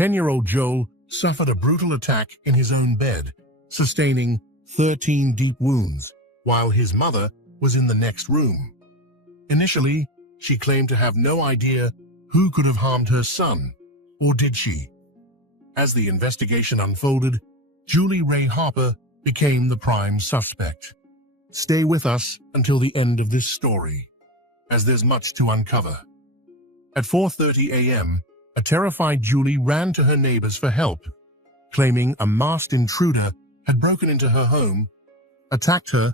10-year-old Joel suffered a brutal attack in his own bed, sustaining 13 deep wounds, while his mother was in the next room. Initially, she claimed to have no idea who could have harmed her son, or did she? As the investigation unfolded, Julie Ray Harper became the prime suspect. Stay with us until the end of this story, as there's much to uncover. At 4:30 a.m., a terrified Julie ran to her neighbors for help, claiming a masked intruder had broken into her home, attacked her,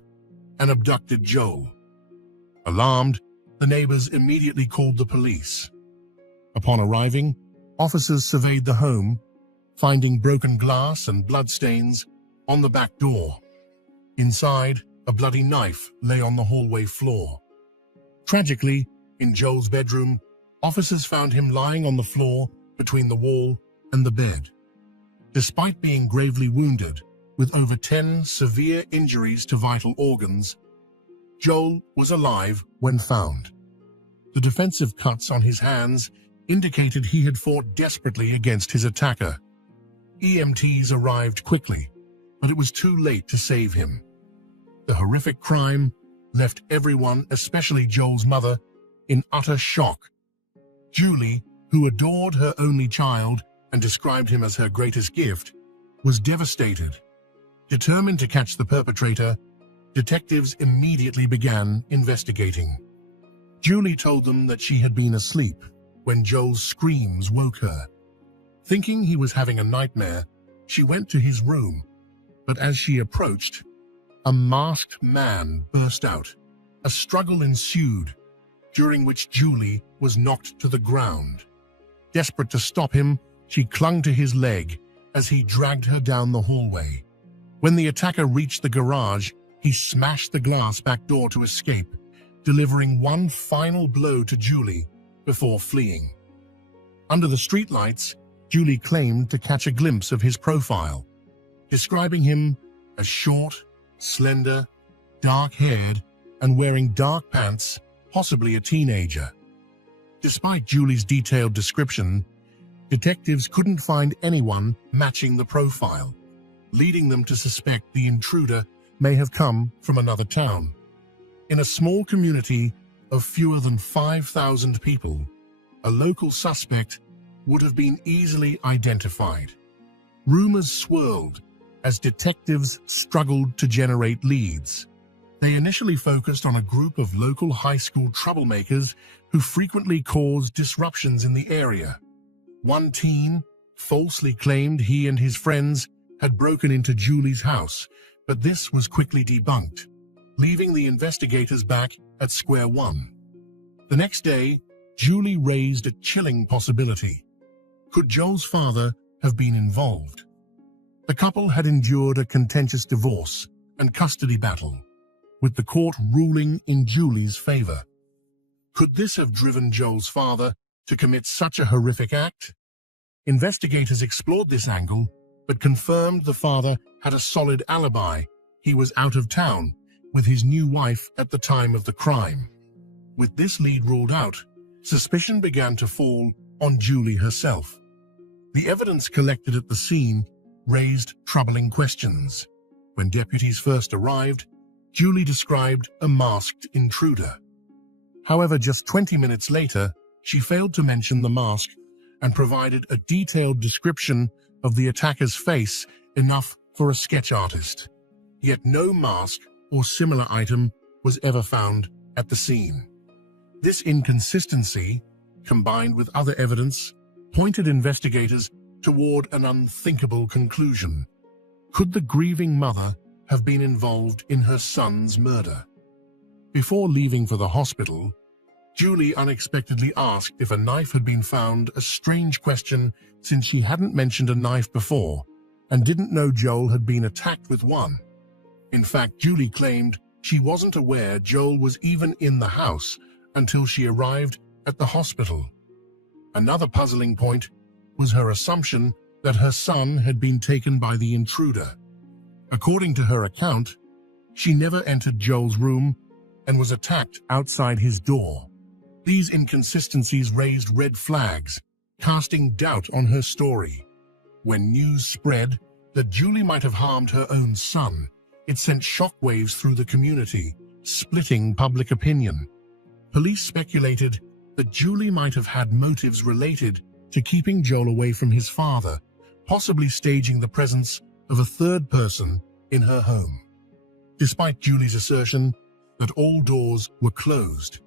and abducted Joel. Alarmed, the neighbors immediately called the police. Upon arriving, officers surveyed the home, finding broken glass and bloodstains on the back door. Inside, a bloody knife lay on the hallway floor. Tragically, in Joel's bedroom, officers found him lying on the floor between the wall and the bed. Despite being gravely wounded, with over 10 severe injuries to vital organs, Joel was alive when found. The defensive cuts on his hands indicated he had fought desperately against his attacker. EMTs arrived quickly, but it was too late to save him. The horrific crime left everyone, especially Joel's mother, in utter shock. Julie, who adored her only child and described him as her greatest gift, was devastated. Determined to catch the perpetrator, detectives immediately began investigating. Julie told them that she had been asleep when Joel's screams woke her. Thinking he was having a nightmare, she went to his room, but as she approached, a masked man burst out. A struggle ensued, during which Julie was knocked to the ground. Desperate to stop him, she clung to his leg as he dragged her down the hallway. When the attacker reached the garage, he smashed the glass back door to escape, delivering one final blow to Julie before fleeing. Under the streetlights, Julie claimed to catch a glimpse of his profile, describing him as short, slender, dark-haired, and wearing dark pants, possibly a teenager. Despite Julie's detailed description, detectives couldn't find anyone matching the profile, leading them to suspect the intruder may have come from another town. In a small community of fewer than 5,000 people, a local suspect would have been easily identified. Rumors swirled as detectives struggled to generate leads. They initially focused on a group of local high school troublemakers who frequently caused disruptions in the area. One teen falsely claimed he and his friends had broken into Julie's house, but this was quickly debunked, leaving the investigators back at square one. The next day, Julie raised a chilling possibility. Could Joel's father have been involved? The couple had endured a contentious divorce and custody battle, with the court ruling in Julie's favor. Could this have driven Joel's father to commit such a horrific act? Investigators explored this angle, but confirmed the father had a solid alibi. He was out of town with his new wife at the time of the crime. With this lead ruled out, suspicion began to fall on Julie herself. The evidence collected at the scene raised troubling questions. When deputies first arrived, Julie described a masked intruder. However, just 20 minutes later, she failed to mention the mask and provided a detailed description of the attacker's face, enough for a sketch artist. Yet no mask or similar item was ever found at the scene. This inconsistency, combined with other evidence, pointed investigators toward an unthinkable conclusion. Could the grieving mother have been involved in her son's murder? Before leaving for the hospital, Julie unexpectedly asked if a knife had been found, a strange question since she hadn't mentioned a knife before and didn't know Joel had been attacked with one. In fact, Julie claimed she wasn't aware Joel was even in the house until she arrived at the hospital. Another puzzling point was her assumption that her son had been taken by the intruder. According to her account, she never entered Joel's room and was attacked outside his door. These inconsistencies raised red flags, casting doubt on her story. When news spread that Julie might have harmed her own son, it sent shockwaves through the community, splitting public opinion. Police speculated that Julie might have had motives related to keeping Joel away from his father, possibly staging the presence of a third person in her home. Despite Julie's assertion that all doors were closed,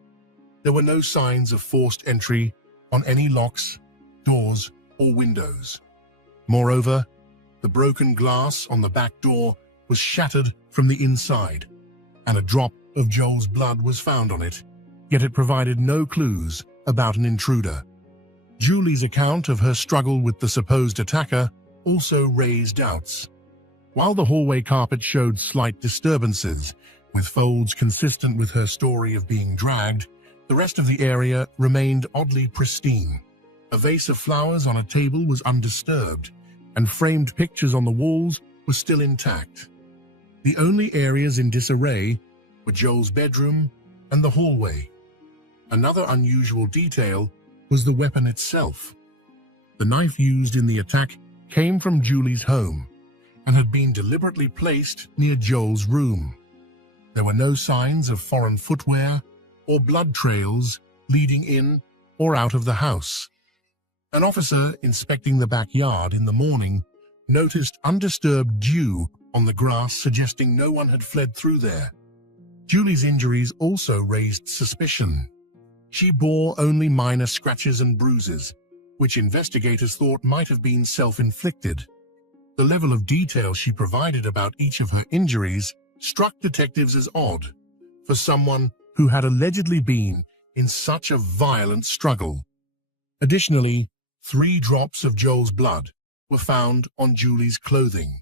there were no signs of forced entry on any locks, doors, or windows. Moreover, the broken glass on the back door was shattered from the inside, and a drop of Joel's blood was found on it, yet it provided no clues about an intruder. Julie's account of her struggle with the supposed attacker also raised doubts. While the hallway carpet showed slight disturbances, with folds consistent with her story of being dragged, the rest of the area remained oddly pristine. A vase of flowers on a table was undisturbed, and framed pictures on the walls were still intact. The only areas in disarray were Joel's bedroom and the hallway. Another unusual detail was the weapon itself. The knife used in the attack came from Julie's home and had been deliberately placed near Joel's room. There were no signs of foreign footwear or blood trails leading in or out of the house. An officer inspecting the backyard in the morning noticed undisturbed dew on the grass, suggesting no one had fled through there. Julie's injuries also raised suspicion. She bore only minor scratches and bruises, which investigators thought might have been self-inflicted. The level of detail she provided about each of her injuries struck detectives as odd for someone who had allegedly been in such a violent struggle. Additionally, 3 drops of Joel's blood were found on Julie's clothing.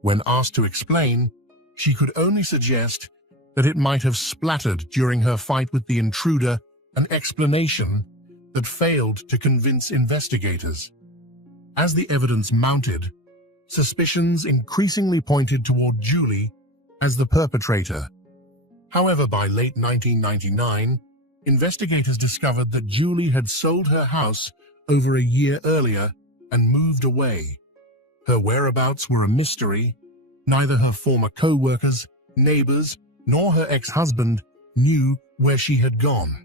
When asked to explain, she could only suggest that it might have splattered during her fight with the intruder, an explanation that failed to convince investigators. As the evidence mounted, suspicions increasingly pointed toward Julie as the perpetrator. However, by late 1999, investigators discovered that Julie had sold her house over a year earlier and moved away. Her whereabouts were a mystery. Neither her former co-workers, neighbors, nor her ex-husband knew where she had gone.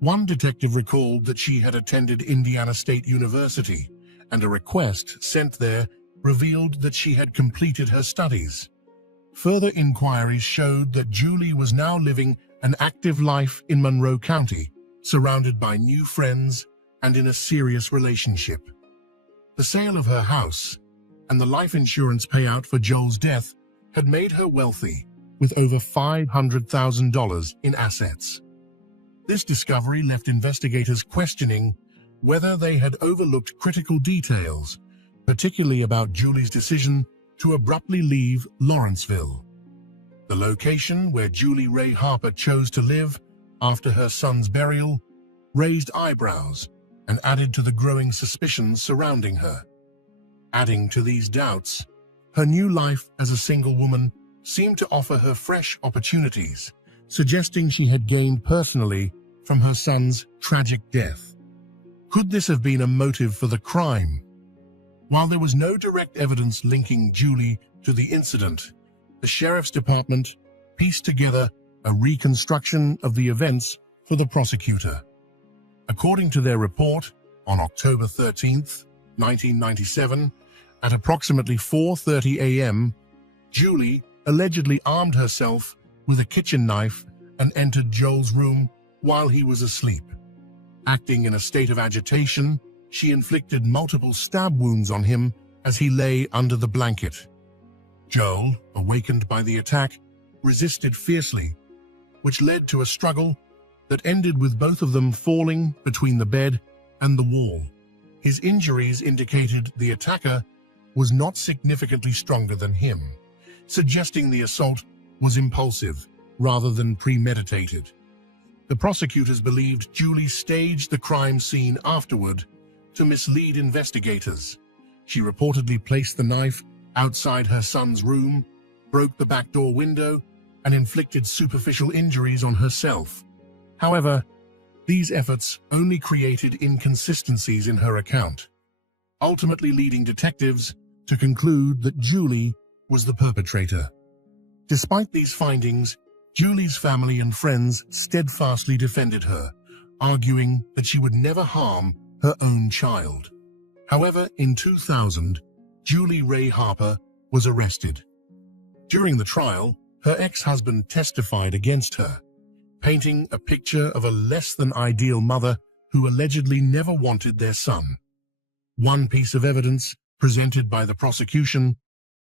One detective recalled that she had attended Indiana State University, and a request sent there revealed that she had completed her studies. Further inquiries showed that Julie was now living an active life in Monroe County, surrounded by new friends and in a serious relationship. The sale of her house and the life insurance payout for Joel's death had made her wealthy, with over $500,000 in assets. This discovery left investigators questioning whether they had overlooked critical details, particularly about Julie's decision to abruptly leave Lawrenceville. The location where Julie Ray Harper chose to live after her son's burial raised eyebrows and added to the growing suspicions surrounding her. Adding to these doubts, her new life as a single woman seemed to offer her fresh opportunities, suggesting she had gained personally from her son's tragic death. Could this have been a motive for the crime? While there was no direct evidence linking Julie to the incident, the sheriff's department pieced together a reconstruction of the events for the prosecutor. According to their report, on October 13, 1997, at approximately 4:30 a.m., Julie allegedly armed herself with a kitchen knife and entered Joel's room while he was asleep. Acting in a state of agitation, she inflicted multiple stab wounds on him as he lay under the blanket. Joel, awakened by the attack, resisted fiercely, which led to a struggle that ended with both of them falling between the bed and the wall. His injuries indicated the attacker was not significantly stronger than him, suggesting the assault was impulsive rather than premeditated. The prosecutors believed Julie staged the crime scene afterward to mislead investigators. She reportedly placed the knife outside her son's room, broke the back door window, and inflicted superficial injuries on herself. However, These efforts only created inconsistencies in her account, ultimately leading detectives to conclude that Julie was the perpetrator. Despite these findings, Julie's family and friends steadfastly defended her, arguing that she would never harm her own child. However, in 2000, Julie Ray Harper was arrested. During the trial, her ex-husband testified against her, painting a picture of a less-than-ideal mother who allegedly never wanted their son. One piece of evidence presented by the prosecution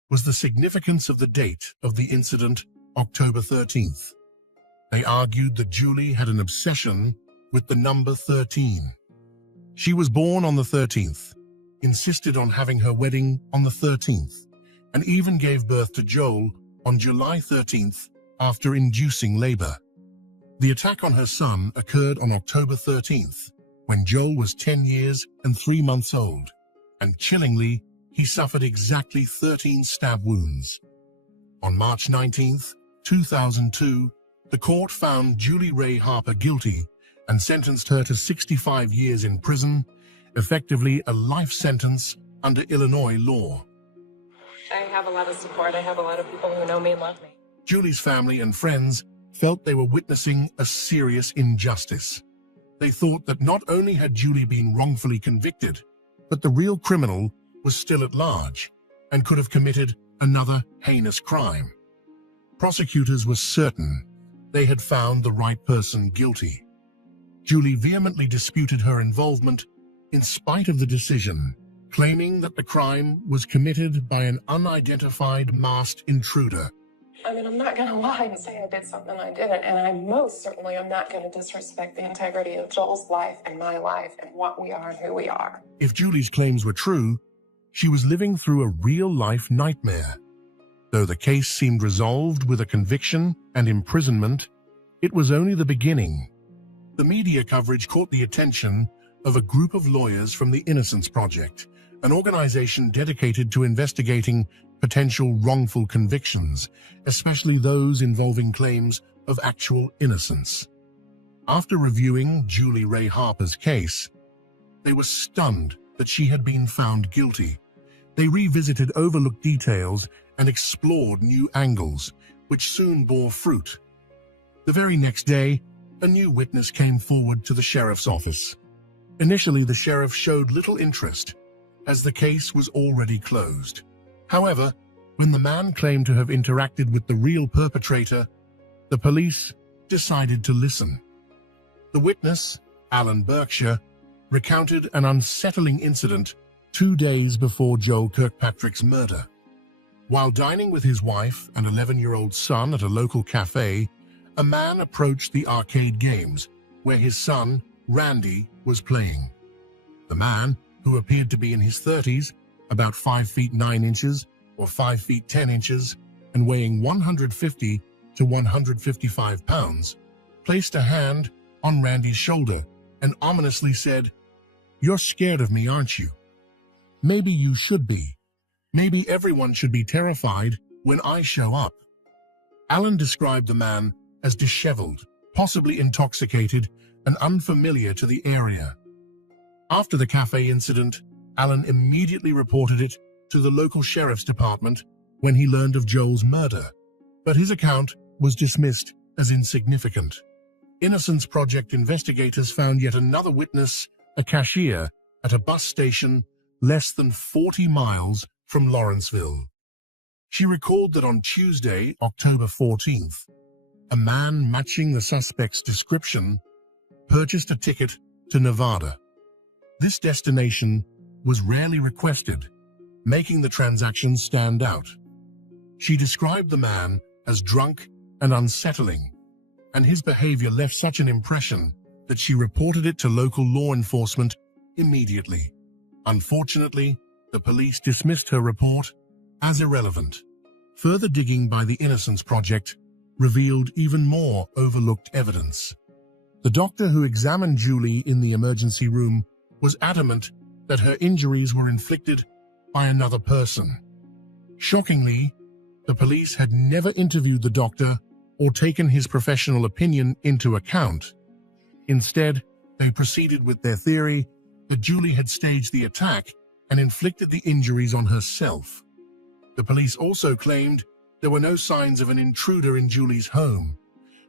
was the significance of the date of the incident, October 13th. They argued that Julie had an obsession with the number 13. She was born on the 13th, insisted on having her wedding on the 13th, and even gave birth to Joel on July 13th after inducing labor. The attack on her son occurred on October 13th, when Joel was 10 years and 3 months old, and chillingly, he suffered exactly 13 stab wounds. On March 19, 2002, the court found Julie Ray Harper guilty and sentenced her to 65 years in prison, effectively a life sentence under Illinois law. I have a lot of support. I have a lot of people who know me and love me. Julie's family and friends felt they were witnessing a serious injustice. They thought that not only had Julie been wrongfully convicted, but the real criminal was still at large and could have committed another heinous crime. Prosecutors were certain they had found the right person guilty. Julie vehemently disputed her involvement in spite of the decision, claiming that the crime was committed by an unidentified masked intruder. I mean, I'm not going to lie and say I did something I didn't, and I most certainly am not going to disrespect the integrity of Joel's life and my life and what we are and who we are. If Julie's claims were true, she was living through a real-life nightmare. Though the case seemed resolved with a conviction and imprisonment, it was only the beginning. The media coverage caught the attention of a group of lawyers from the Innocence Project, an organization dedicated to investigating potential wrongful convictions, especially those involving claims of actual innocence. After reviewing Julie Ray Harper's case, they were stunned that she had been found guilty. They revisited overlooked details and explored new angles, which soon bore fruit. The very next day, a new witness came forward to the sheriff's office. Initially, the sheriff showed little interest, as the case was already closed. However, when the man claimed to have interacted with the real perpetrator, the police decided to listen. The witness, Alan Berkshire, recounted an unsettling incident 2 days before Joel Kirkpatrick's murder. While dining with his wife and 11-year-old son at a local cafe, a man approached the arcade games where his son, Randy, was playing. The man, who appeared to be in his 30s, about 5 feet 9 inches or 5 feet 10 inches, and weighing 150 to 155 pounds, placed a hand on Randy's shoulder and ominously said, "You're scared of me, aren't you? Maybe you should be. Maybe everyone should be terrified when I show up." Alan described the man as disheveled, possibly intoxicated, and unfamiliar to the area. After the cafe incident, Alan immediately reported it to the local sheriff's department when he learned of Joel's murder, but his account was dismissed as insignificant. Innocence Project investigators found yet another witness, a cashier, at a bus station less than 40 miles from Lawrenceville. She recalled that on Tuesday, October 14th, a man matching the suspect's description purchased a ticket to Nevada. This destination was rarely requested, making the transaction stand out. She described the man as drunk and unsettling, and his behavior left such an impression that she reported it to local law enforcement immediately. Unfortunately, the police dismissed her report as irrelevant. Further digging by the Innocence Project revealed even more overlooked evidence. The doctor who examined Julie in the emergency room was adamant that her injuries were inflicted by another person. Shockingly, the police had never interviewed the doctor or taken his professional opinion into account. Instead, They proceeded with their theory that Julie had staged the attack and inflicted the injuries on herself. The police also claimed there were no signs of an intruder in Julie's home,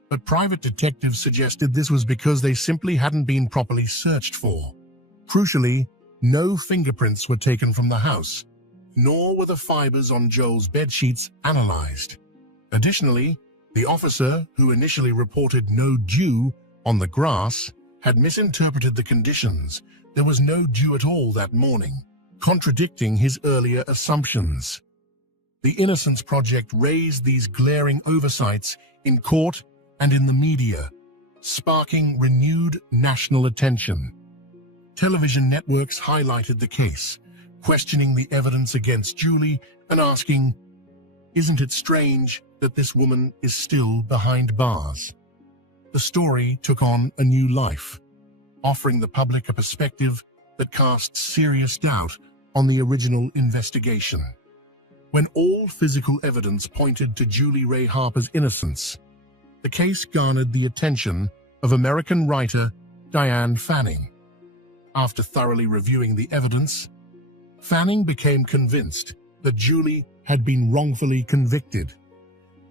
but private detectives suggested this was because they simply hadn't been properly searched for. Crucially, no fingerprints were taken from the house, nor were the fibers on Joel's bedsheets analyzed. Additionally, the officer who initially reported no dew on the grass had misinterpreted the conditions. There was no dew at all that morning, contradicting his earlier assumptions. The Innocence Project raised these glaring oversights in court and in the media, sparking renewed national attention. Television networks highlighted the case, questioning the evidence against Julie and asking, "Isn't it strange that this woman is still behind bars?" The story took on a new life, offering the public a perspective that cast serious doubt on the original investigation. When all physical evidence pointed to Julie Ray Harper's innocence, the case garnered the attention of American writer Diane Fanning. After thoroughly reviewing the evidence, Fanning became convinced that Julie had been wrongfully convicted.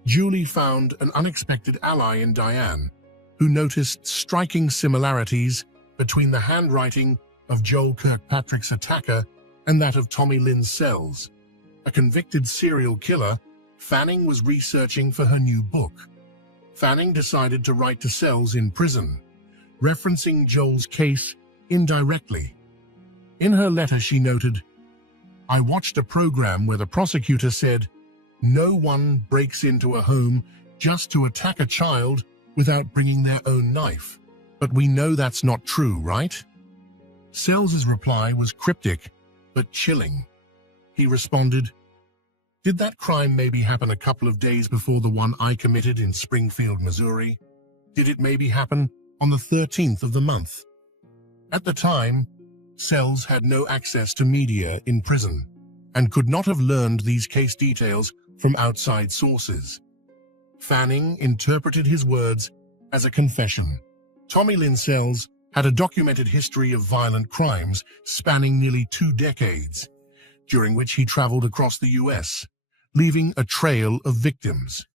Julie found an unexpected ally in Diane, who noticed striking similarities between the handwriting of Joel Kirkpatrick's attacker and that of Tommy Lynn Sells. A convicted serial killer, Fanning was researching for her new book. Fanning decided to write to Sells in prison, referencing Joel's case indirectly. In her letter, she noted, "I watched a program where the prosecutor said, 'No one breaks into a home just to attack a child without bringing their own knife. But we know that's not true, right?' Sells's reply was cryptic but chilling. He responded, 'Did that crime maybe happen a couple of days before the one I committed in Springfield, Missouri? Did it maybe happen on the 13th of the month?' At the time, Sells had no access to media in prison and could not have learned these case details from outside sources. Fanning interpreted his words as a confession. Tommy Lynn Sells had a documented history of violent crimes spanning nearly 2 decades, during which he traveled across the U.S., leaving a trail of victims.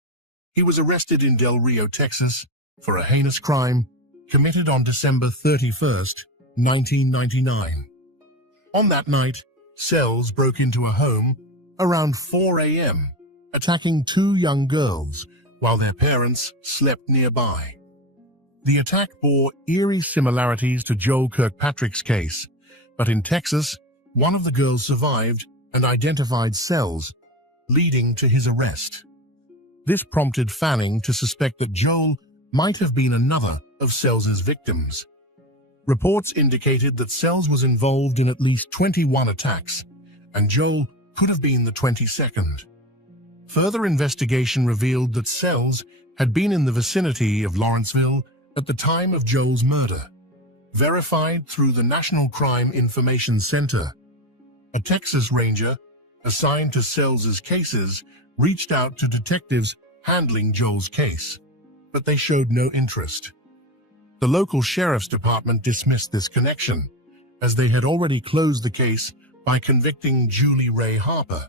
He was arrested in Del Rio, Texas, for a heinous crime committed on December 31st, 1999. On that night, Sells broke into a home around 4 a.m., attacking 2 young girls while their parents slept nearby. The attack bore eerie similarities to Joel Kirkpatrick's case, but in Texas, one of the girls survived and identified Sells, leading to his arrest. This prompted Fanning to suspect that Joel might have been another of Sells's victims. Reports indicated that Sells was involved in at least 21 attacks, and Joel could have been the 22nd. Further investigation revealed that Sells had been in the vicinity of Lawrenceville at the time of Joel's murder, verified through the National Crime Information Center. A Texas ranger assigned to Sells's cases reached out to detectives handling Joel's case, but they showed no interest. The local sheriff's department dismissed this connection, as they had already closed the case by convicting Julie Ray Harper.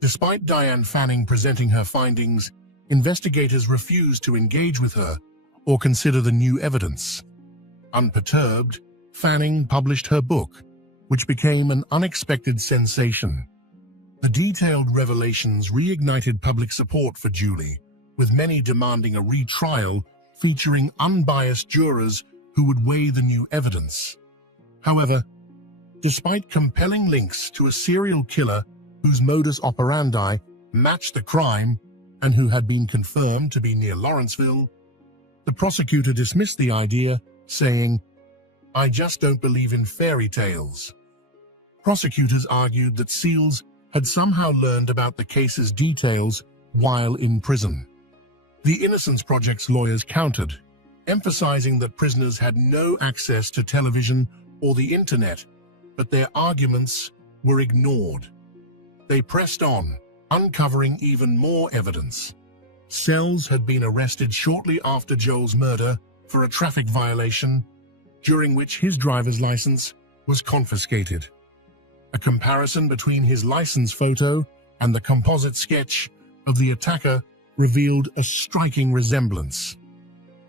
Despite Diane Fanning presenting her findings, investigators refused to engage with her or consider the new evidence. Unperturbed, Fanning published her book, which became an unexpected sensation. The detailed revelations reignited public support for Julie, with many demanding a retrial featuring unbiased jurors who would weigh the new evidence. However, despite compelling links to a serial killer whose modus operandi matched the crime and who had been confirmed to be near Lawrenceville, the prosecutor dismissed the idea, saying, "I just don't believe in fairy tales." Prosecutors argued that Seals had somehow learned about the case's details while in prison. The Innocence Project's lawyers countered, emphasizing that prisoners had no access to television or the internet, but their arguments were ignored. They pressed on, uncovering even more evidence. Sells had been arrested shortly after Joel's murder for a traffic violation, during which his driver's license was confiscated. A comparison between his license photo and the composite sketch of the attacker revealed a striking resemblance.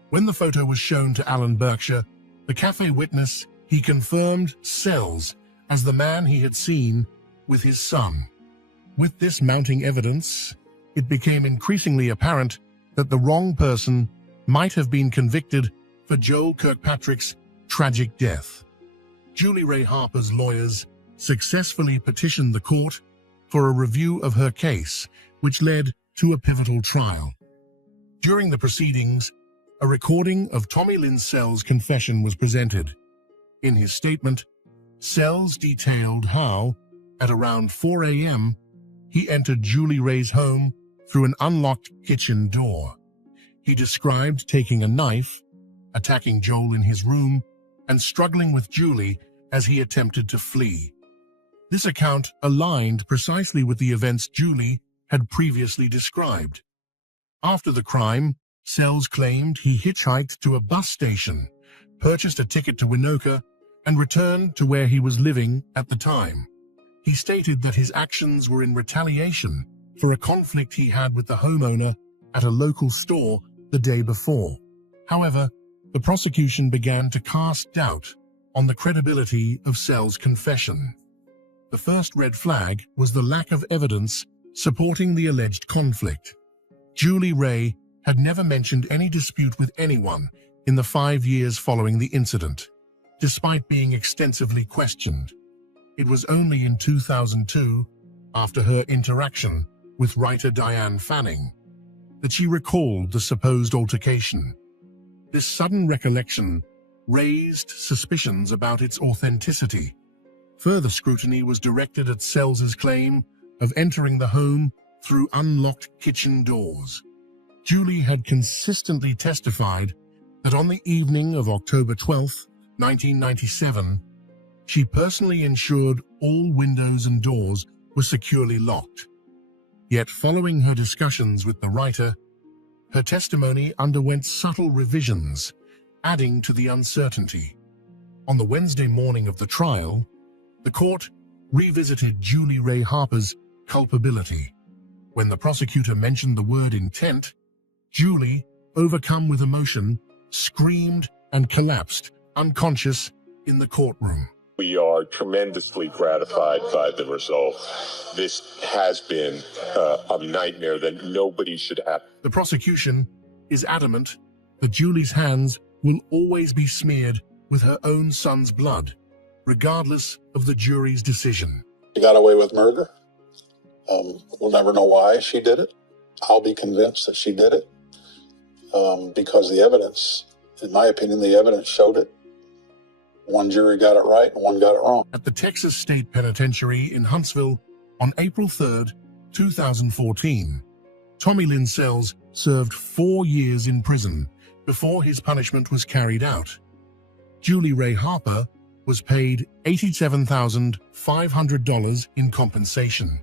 When the photo was shown to Alan Berkshire, the cafe witness, he confirmed Sells as the man he had seen with his son. With this mounting evidence, it became increasingly apparent that the wrong person might have been convicted for Joel Kirkpatrick's tragic death. Julie Ray Harper's lawyers successfully petitioned the court for a review of her case, which led to a pivotal trial. During the proceedings, a recording of Tommy Lynn Sells' confession was presented. In his statement, Sells detailed how, at around 4 a.m., he entered Julie Ray's home through an unlocked kitchen door. He described taking a knife, attacking Joel in his room, and struggling with Julie as he attempted to flee. This account aligned precisely with the events Julie had previously described. After the crime, Sells claimed he hitchhiked to a bus station, purchased a ticket to Winoka, and returned to where he was living at the time. He stated that his actions were in retaliation for a conflict he had with the homeowner at a local store the day before. However, the prosecution began to cast doubt on the credibility of Sells' confession. The first red flag was the lack of evidence supporting the alleged conflict. Julie Ray had never mentioned any dispute with anyone in the 5 years following the incident, despite being extensively questioned. It was only in 2002, after her interaction with writer Diane Fanning, that she recalled the supposed altercation. This sudden recollection raised suspicions about its authenticity. Further scrutiny was directed at Sells' claim of entering the home through unlocked kitchen doors. Julie had consistently testified that on the evening of October 12, 1997, she personally ensured all windows and doors were securely locked. Yet following her discussions with the writer, her testimony underwent subtle revisions, adding to the uncertainty. On the Wednesday morning of the trial, the court revisited Julie Ray Harper's culpability. When the prosecutor mentioned the word intent, Julie, overcome with emotion, screamed and collapsed, unconscious, in the courtroom. We are tremendously gratified by the result. This has been a nightmare that nobody should have. The prosecution is adamant that Julie's hands will always be smeared with her own son's blood, regardless of the jury's decision. She got away with murder. We'll never know why she did it. I'll be convinced that she did it because the evidence, in my opinion, the evidence showed it. One jury got it right and one got it wrong. At the Texas State Penitentiary in Huntsville on April 3, 2014, Tommy Lynn Sells served 4 years in prison before his punishment was carried out. Julie Ray Harper was paid $87,500 in compensation.